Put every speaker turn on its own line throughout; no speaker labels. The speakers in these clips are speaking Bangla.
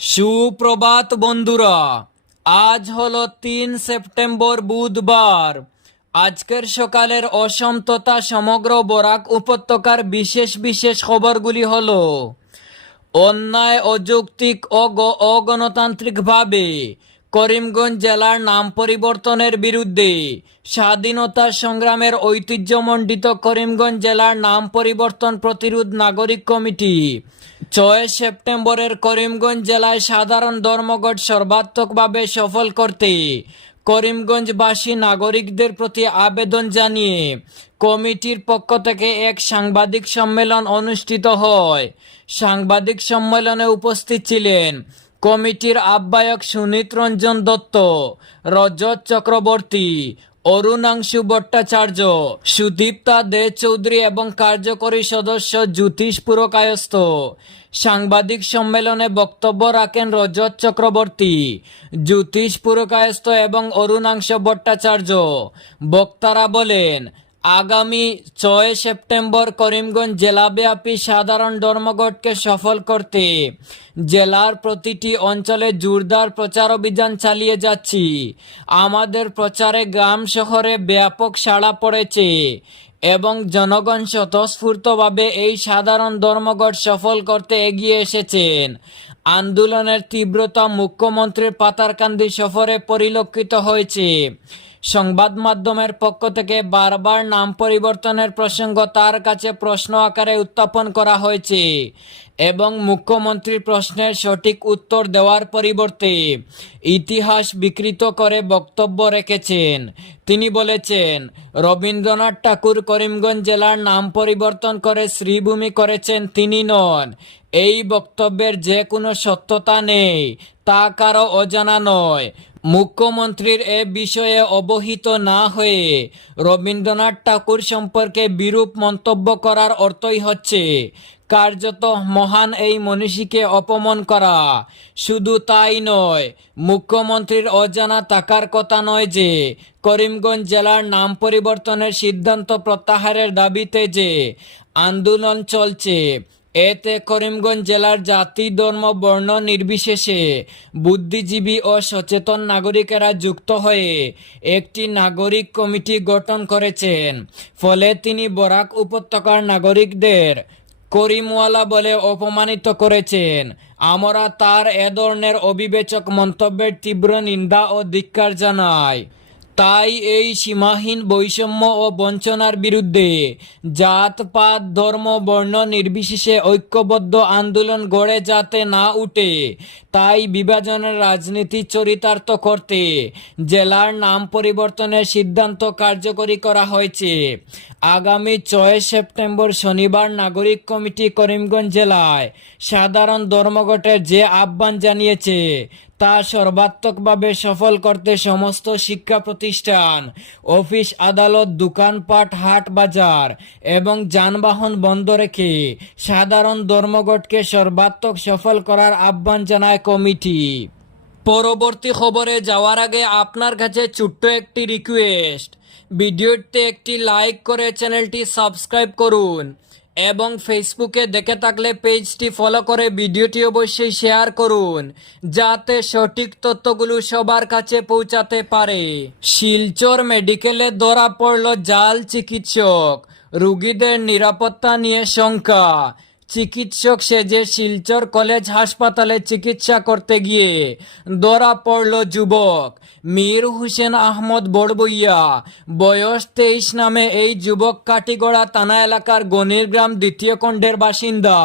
সুপ্রভাত বন্ধুরা, আজ হলো তিন সেপ্টেম্বর বুধবার। আজকের সকালের অসম সমগ্র বরাক উপত্যকার বিশেষ বিশেষ খবরগুলি হল, অন্যায়, অযৌক্তিক, অগ, অগণতান্ত্রিকভাবে করিমগঞ্জ জেলার নাম পরিবর্তনের বিরুদ্ধে স্বাধীনতা সংগ্রামের ঐতিহ্যমণ্ডিত করিমগঞ্জ জেলার নাম পরিবর্তন প্রতিরোধ নাগরিক কমিটি। ছয় সেপ্টেম্বরের করিমগঞ্জ জেলায় সাধারণ ধর্মঘট সর্বাত্মকভাবে সফল করতে করিমগঞ্জবাসী নাগরিকদের প্রতি আবেদন জানিয়ে কমিটির পক্ষ থেকে এক সাংবাদিক সম্মেলন অনুষ্ঠিত হয়। সাংবাদিক সম্মেলনে উপস্থিত ছিলেন কমিটির আহ্বায়ক সুনীত রঞ্জন দত্ত, রজত চক্রবর্তী, অরুণাংশু ভট্টাচার্য, সুদীপ্তা দে চৌধুরী এবং কার্যকরী সদস্য জ্যোতিষ পুরকায়স্থ। সাংবাদিক সম্মেলনে বক্তব্য রাখেন রজত চক্রবর্তী, জ্যোতিষ পুরকায়স্থ এবং অরুণাংশ ভট্টাচার্য। বক্তারা বলেন আগামী ছয় সেপ্টেম্বর করিমগঞ্জ জেলাব্যাপী সাধারণ ধর্মঘটকে সফল করতে জেলার প্রতিটি অঞ্চলে জোরদার প্রচার অভিযান চালিয়ে যাচ্ছি। আমাদের প্রচারে গ্রাম শহরে ব্যাপক সাড়া পড়েছে এবং জনগণ স্বতঃস্ফূর্তভাবে এই সাধারণ ধর্মঘট সফল করতে এগিয়ে এসেছেন। আন্দোলনের তীব্রতা মুখ্যমন্ত্রীর পাতারকান্দি সফরে পরিলক্ষিত হয়েছে। সংবাদ মাধ্যমের পক্ষ থেকে বারবার নাম পরিবর্তনের প্রসঙ্গ তার কাছে প্রশ্ন আকারে উত্থাপন করা হয়েছে এবং মুখ্যমন্ত্রীর প্রশ্নের সঠিক উত্তর দেওয়ার পরিবর্তে ইতিহাস বিকৃত করে বক্তব্য রেখেছেন। তিনি বলেছেন, রবীন্দ্রনাথ ঠাকুর করিমগঞ্জ জেলার নাম পরিবর্তন করে শ্রীভূমি করেছেন তিনি নন। এই বক্তব্যের যে কোনো সত্যতা নেই, তা কারও অজানা নয়। মুখ্যমন্ত্রীর এ বিষয়ে অবহিত না হয়ে রবীন্দ্রনাথ ঠাকুর সম্পর্কে বিরূপ মন্তব্য করার অর্থই হচ্ছে, কার্যত মহান এই মনীষীকে অপমান করা। শুধু তাই নয়, মুখ্যমন্ত্রীর অজানা থাকার কথা নয় যে, করিমগঞ্জ জেলার নাম পরিবর্তনের সিদ্ধান্ত প্রত্যাহারের দাবিতে যে আন্দোলন চলছে এতে করিমগঞ্জ জেলার জাতি, ধর্ম, বর্ণ নির্বিশেষে বুদ্ধিজীবী ও সচেতন নাগরিকেরা যুক্ত হয়ে একটি নাগরিক কমিটি গঠন করেছেন। ফলে তিনি বরাক উপত্যকার নাগরিকদের করিমওয়ালা বলে অপমানিত করেছেন। আমরা তার এ ধরনের অবিবেচক মন্তব্যের তীব্র নিন্দা ও ধিক্কার জানাই। তাই এই সীমাহীন বৈষম্য ও বঞ্চনার বিরুদ্ধে জাতপাত ধর্ম, বর্ণ নির্বিশেষে ঐক্যবদ্ধ আন্দোলন গড়ে যাতে না উঠে, তাই বিভাজনের রাজনীতি চরিতার্থ করতে জেলার নাম পরিবর্তনের সিদ্ধান্ত কার্যকরী করা হয়েছে। আগামী ছয় সেপ্টেম্বর শনিবার নাগরিক কমিটি করিমগঞ্জ জেলায় সাধারণ ধর্মঘটের যে আহ্বান জানিয়েছে তা সর্বাত্মকভাবে সফল করতে সমস্ত শিক্ষা প্রতিষ্ঠান, অফিস আদালত, দোকানপাট, হাট বাজার এবং যানবাহন বন্ধ রেখে সাধারণ ধর্মঘটকে সর্বাত্মক সফল করার আহ্বান জানায় কমিটি। পরবর্তী খবরে যাওয়ার আগে আপনার কাছে ছোট্ট একটি রিকোয়েস্ট ভিডিওতে একটি লাইক করে চ্যানেলটি সাবস্ক্রাইব করুন। এবং ফেসবুকে দেখে থাকলে পেজটি ফলো করে ভিডিওটি অবশ্যই শেয়ার করুন, যাতে সঠিক তথ্যগুলো সবার কাছে পৌঁছাতে পারে। শিলচর মেডিকেলে ধরা পড়ল জাল চিকিৎসক, রুগীদের নিরাপত্তা নিয়ে শঙ্কা। চিকিৎসক সেজে শিলচর কলেজ হাসপাতালে চিকিৎসা করতে গিয়ে ধরা পড়ল যুবক। মীর হুসেন আহমদ বড়বইয়া, বয়স তেইশ নামে এই যুবক কাটিগড়া থানা এলাকার গনির গ্রাম দ্বিতীয় খণ্ডের বাসিন্দা।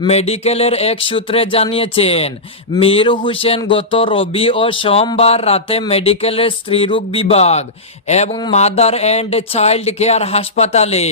মেডিকেলের এক সূত্রে জানিয়েছেন, মীর হুসেন গত রবি ও সোমবার রাতে মেডিকেলের স্ত্রীরোগ বিভাগ এবং মাদার অ্যান্ড চাইল্ড কেয়ার হাসপাতালে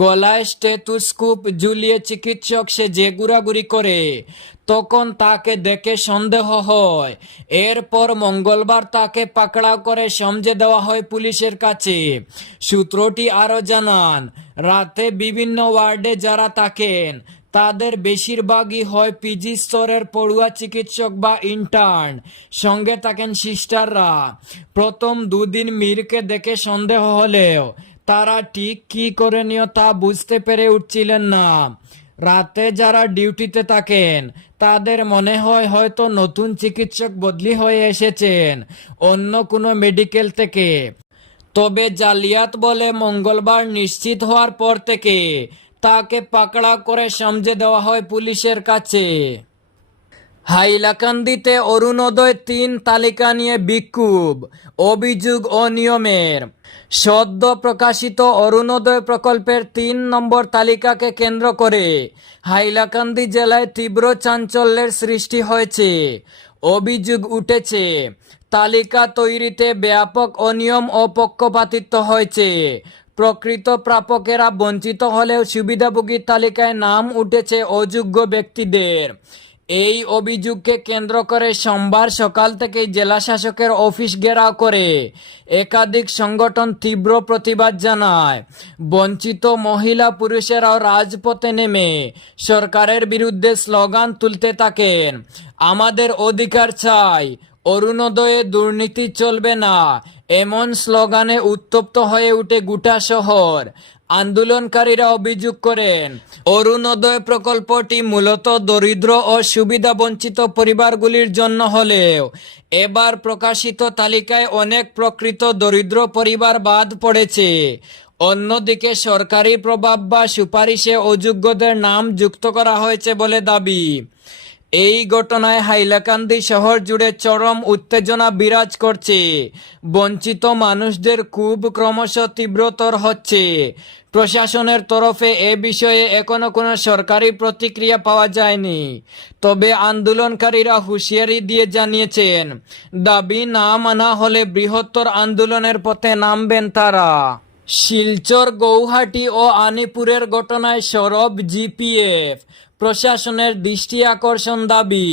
গলায় স্টেথোস্কোপ ঝুলিয়ে চিকিৎসক সে যে ঘোরাঘুরি করে, তখন তাকে দেখে সন্দেহ হয়। এরপর মঙ্গলবার তাকে পাকড়াও করে সমঝে দেওয়া হয় পুলিশের কাছে। সূত্রটি আরও জানান, রাতে বিভিন্ন ওয়ার্ডে যারা থাকেন, তাদের বেশিরভাগই হয় পিজি স্তরের পড়ুয়া চিকিৎসক বা ইন্টার্ন সঙ্গে থাকেন সিস্টাররা প্রথম দুদিন মীরকে দেখে সন্দেহ হলেও, তারা ঠিক কি করণীয় তা বুঝতে পেরে উঠছিলেন না। রাতে যারা ডিউটিতে থাকেন, তাদের মনে হয় হয়তো নতুন চিকিৎসক বদলি হয়ে এসেছেন, অন্য কোনো মেডিকেল থেকে। তবে জালিয়াত বলে মঙ্গলবার নিশ্চিত হওয়ার পর থেকে তাকে পাকড়া করে সমঝে দেওয়া হয় পুলিশের কাছে। হাইলাকান্দিতে অরুণোদয় তিন তালিকা নিয়ে বিক্ষোভ, অভিযোগ অনিয়মের সদ্য প্রকাশিত অরুণোদয় প্রকল্পের তিন নম্বর তালিকাকে কেন্দ্র করে হাইলাকান্দি জেলায় তীব্র চাঞ্চল্যের সৃষ্টি হয়েছে। অভিযোগ উঠেছে, তালিকা তৈরিতে ব্যাপক অনিয়ম ও পক্ষপাতিত্ব হয়েছে। প্রকৃত প্রাপকেরা বঞ্চিত হলেও সুবিধাভোগীর তালিকায় নাম উঠেছে অযোগ্য ব্যক্তিদের। এই অভিযোগকে কেন্দ্র করে সোমবার সকাল থেকে জেলা শাসকের অফিস ঘেরাও করে একাধিক সংগঠন তীব্র প্রতিবাদ জানায়। বঞ্চিত মহিলা পুরুষেরাও রাজপথে নেমে সরকারের বিরুদ্ধে স্লোগান তুলতে থাকেন। আমাদের অধিকার চাই অরুণোদয়ে দুর্নীতি চলবে না, এমন স্লোগানে উত্তপ্ত হয়ে উঠে গোটা শহর। আন্দোলনকারীরা অভিযোগ করেন, অরুণোদয় প্রকল্পটি মূলত দরিদ্র ও সুবিধা বঞ্চিত পরিবারগুলির জন্য হলেও, এবার প্রকাশিত তালিকায় অনেক প্রকৃত দরিদ্র পরিবার বাদ পড়েছে। অন্যদিকে সরকারি প্রভাব বা সুপারিশে অযোগ্যদের নাম যুক্ত করা হয়েছে বলে দাবি। এই ঘটনায় হাইলাকান্দি শহর জুড়ে চরম উত্তেজনা বিরাজ করছে। বঞ্চিত মানুষদের খুব ক্রমশ তীব্রতর হচ্ছে। প্রশাসনের তরফে এ বিষয়ে এখনও কোনো সরকারি প্রতিক্রিয়া পাওয়া যায়নি। তবে আন্দোলনকারীরা হুঁশিয়ারি দিয়ে জানিয়েছেন, দাবি না মানা হলে বৃহত্তর আন্দোলনের পথে নামবেন তারা। শিলচর, গৌহাটি ও আনিপুরের ঘটনায় সরব জিপিএফ। প্রশাসনের দৃষ্টি আকর্ষণ দাবি,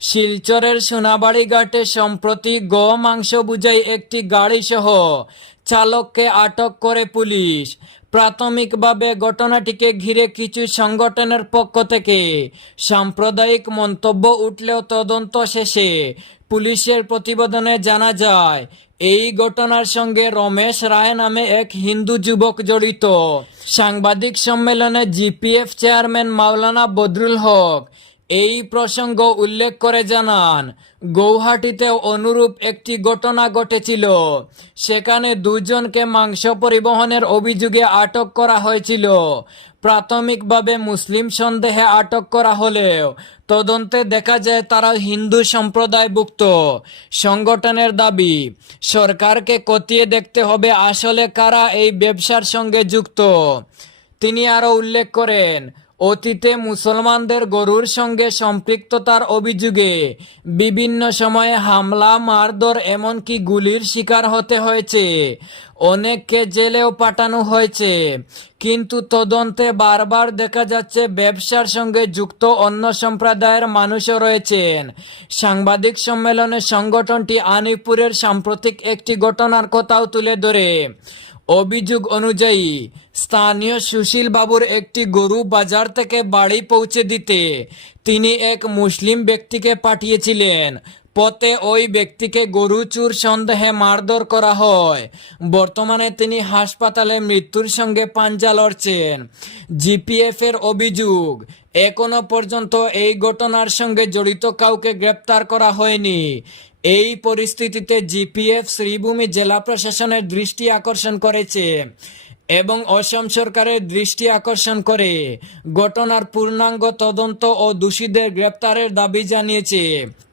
শিলচরের সোনাবাড়ি ঘাটে সম্প্রতি গ মাংস বুঝাই একটি গাড়ি সহ চালককে আটক করে পুলিশ। প্রাথমিকভাবে ঘটনাটিকে ঘিরে কিছু সংগঠনের পক্ষ থেকে সাম্প্রদায়িক মন্তব্য উঠলেও তদন্ত শেষে পুলিশের প্রতিবেদনে জানা যায়, এই ঘটনার সঙ্গে রমেশ রায় নামে এক হিন্দু যুবক জড়িত। সাংবাদিক সম্মেলনে জিপিএফ চেয়ারম্যান মাওলানা বদরুল হক এই প্রসঙ্গ উল্লেখ করে জানান গৌহাটিতে অনুরূপ একটি ঘটনা ঘটেছিল। সেখানে দুজনকে মাংস পরিবহনের অভিযোগে আটক করা হয়েছিল। প্রাথমিকভাবে মুসলিম সন্দেহে আটক করা হলেও তদন্তে দেখা যায় তারা হিন্দু সম্প্রদায়ভুক্ত। সংগঠনের দাবি, সরকারকে কতিয়ে দেখতে হবে আসলে কারা এই ব্যবসার সঙ্গে যুক্ত। তিনি আরও উল্লেখ করেন অতীতে মুসলমানদের গরুর সঙ্গে সম্পৃক্ততার অভিযোগে বিভিন্ন সময়ে হামলা, মারধর, এমনকি গুলির শিকার হতে হয়েছে। অনেককে জেলেও পাঠানো হয়েছে। কিন্তু তদন্তে বারবার দেখা যাচ্ছে ব্যবসার সঙ্গে যুক্ত অন্য সম্প্রদায়ের মানুষও রয়েছেন। সাংবাদিক সম্মেলনে সংগঠনটি আনিপুরের সাম্প্রতিক একটি ঘটনার কথাও তুলে ধরে। অভিযোগ অনুযায়ী, স্থানীয় সুশীল বাবুর একটি গরু বাজার থেকে বাড়ি পৌঁছে দিতে তিনি এক মুসলিম ব্যক্তিকে পাঠিয়েছিলেন। পথে ওই ব্যক্তিকে গরু চুর সন্দেহে মারধর করা হয়। বর্তমানে তিনি হাসপাতালে মৃত্যুর সঙ্গে পাঞ্জা লড়ছেন। জিপিএফ এর অভিযোগ, এখনও পর্যন্ত এই ঘটনার সঙ্গে জড়িত কাউকে গ্রেপ্তার করা হয়নি। এই পরিস্থিতিতে জিপিএফ শ্রীভূমি জেলা প্রশাসনের দৃষ্টি আকর্ষণ করেছে। এবং অসম সরকারের দৃষ্টি আকর্ষণ করে ঘটনার পূর্ণাঙ্গ তদন্ত ও দোষীদের গ্রেপ্তারের দাবি জানিয়েছে।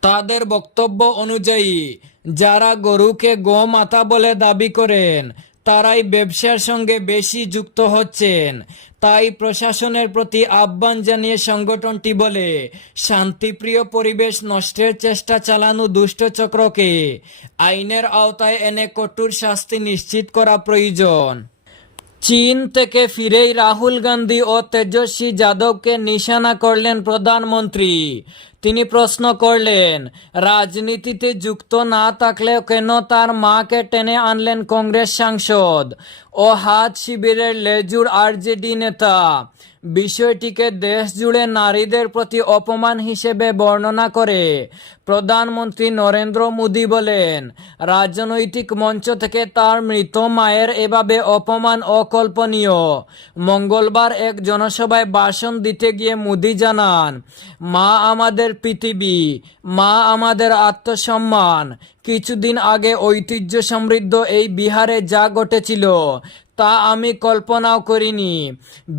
তাদের বক্তব্য অনুযায়ী, যারা গরুকে গোমাতা বলে দাবি করেন, তারাই ব্যবসার সঙ্গে বেশি যুক্ত হচ্ছেন। তাই প্রশাসনের প্রতি আহ্বান জানিয়ে সংগঠনটি বলে, শান্তিপ্রিয় পরিবেশ নষ্টের চেষ্টা চালানো দুষ্ট চক্রকে আইনের আওতায় এনে কঠোর শাস্তি নিশ্চিত করা প্রয়োজন। চীন থেকে ফিরেই রাহুল গান্ধী ও তেজস্বী যাদবকে নিশানা করলেন প্রধানমন্ত্রী। তিনি প্রশ্ন করলেন, রাজনীতিতে যুক্ত না থাকলেও কেন তার মাকে টেনে আনলেন কংগ্রেস সাংসদ? ও হাত শিবিরের লেজুর আরজেডি নেতা। বিষয়টিকে দেশ জুড়ে নারীদের প্রতি অপমান হিসেবে বর্ণনা করে। প্রধানমন্ত্রী নরেন্দ্র মোদী বলেন, রাজনৈতিক মঞ্চ থেকে তার মৃত মায়ের এভাবে অপমান অকল্পনীয়। মঙ্গলবার এক জনসভায় ভাষণ দিতে গিয়ে মোদী জানান, মা আমাদের পৃথিবী, মা আমাদের আত্মসম্মান। কিছুদিন আগে ঐতিহ্য সমৃদ্ধ এই বিহারে যা ঘটেছিল, তা আমি কল্পনাও করিনি।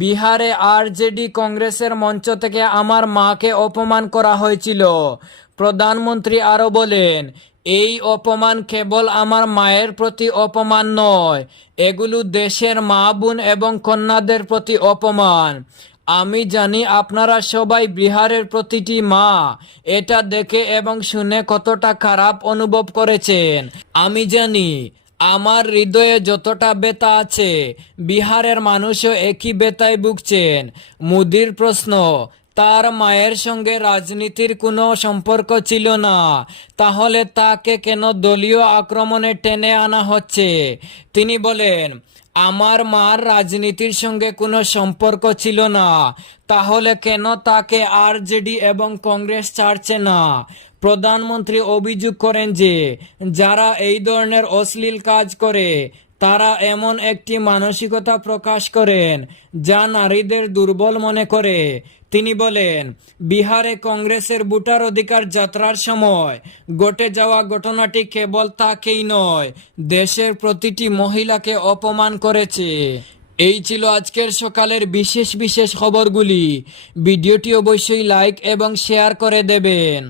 বিহারে আরজেডি কংগ্রেসের মঞ্চ থেকে আমার মাকে অপমান করা হয়েছিল। প্রধানমন্ত্রী আরও বলেন, এই অপমান কেবল আমার মায়ের প্রতি অপমান নয়, এগুলো দেশের মা বোন এবং কন্যাদের প্রতি অপমান। আমি জানি আপনারা সবাই বিহারের প্রতিটি মা। এটা দেখে এবং শুনে কতটা খারাপ অনুভব করেছেন। আমি জানি আমার হৃদয়ে যতটা বেতা আছে, বিহারের মানুষও একই বেতায় ভুগছেন। মুদির প্রশ্ন, তার মায়ের সঙ্গে রাজনীতির কোনো সম্পর্ক ছিল না। তাহলে তাকে কেন দলীয় আক্রমণে টেনে আনা হচ্ছে? তিনি বলেন আমার মার রাজনীতির সঙ্গে কোনো সম্পর্ক ছিল না। তাহলে কেন তাকে আরজেডি এবং কংগ্রেস ছাড়ছে না? প্রধানমন্ত্রী অভিযোগ করেন যে, যারা এই ধরনের অশ্লীল কাজ করে তারা এমন একটি মানসিকতা প্রকাশ করেন, যা নারীদের দুর্বল মনে করে। তিনি বলেন, বিহারে কংগ্রেসের ভোটার অধিকার যাত্রার সময় ঘটে যাওয়া ঘটনাটি কেবল তাকেই নয়, দেশের প্রতিটি মহিলাকে অপমান করেছে। এই ছিল আজকের সকালের বিশেষ বিশেষ খবরগুলি। ভিডিওটি অবশ্যই লাইক এবং শেয়ার করে দেবেন।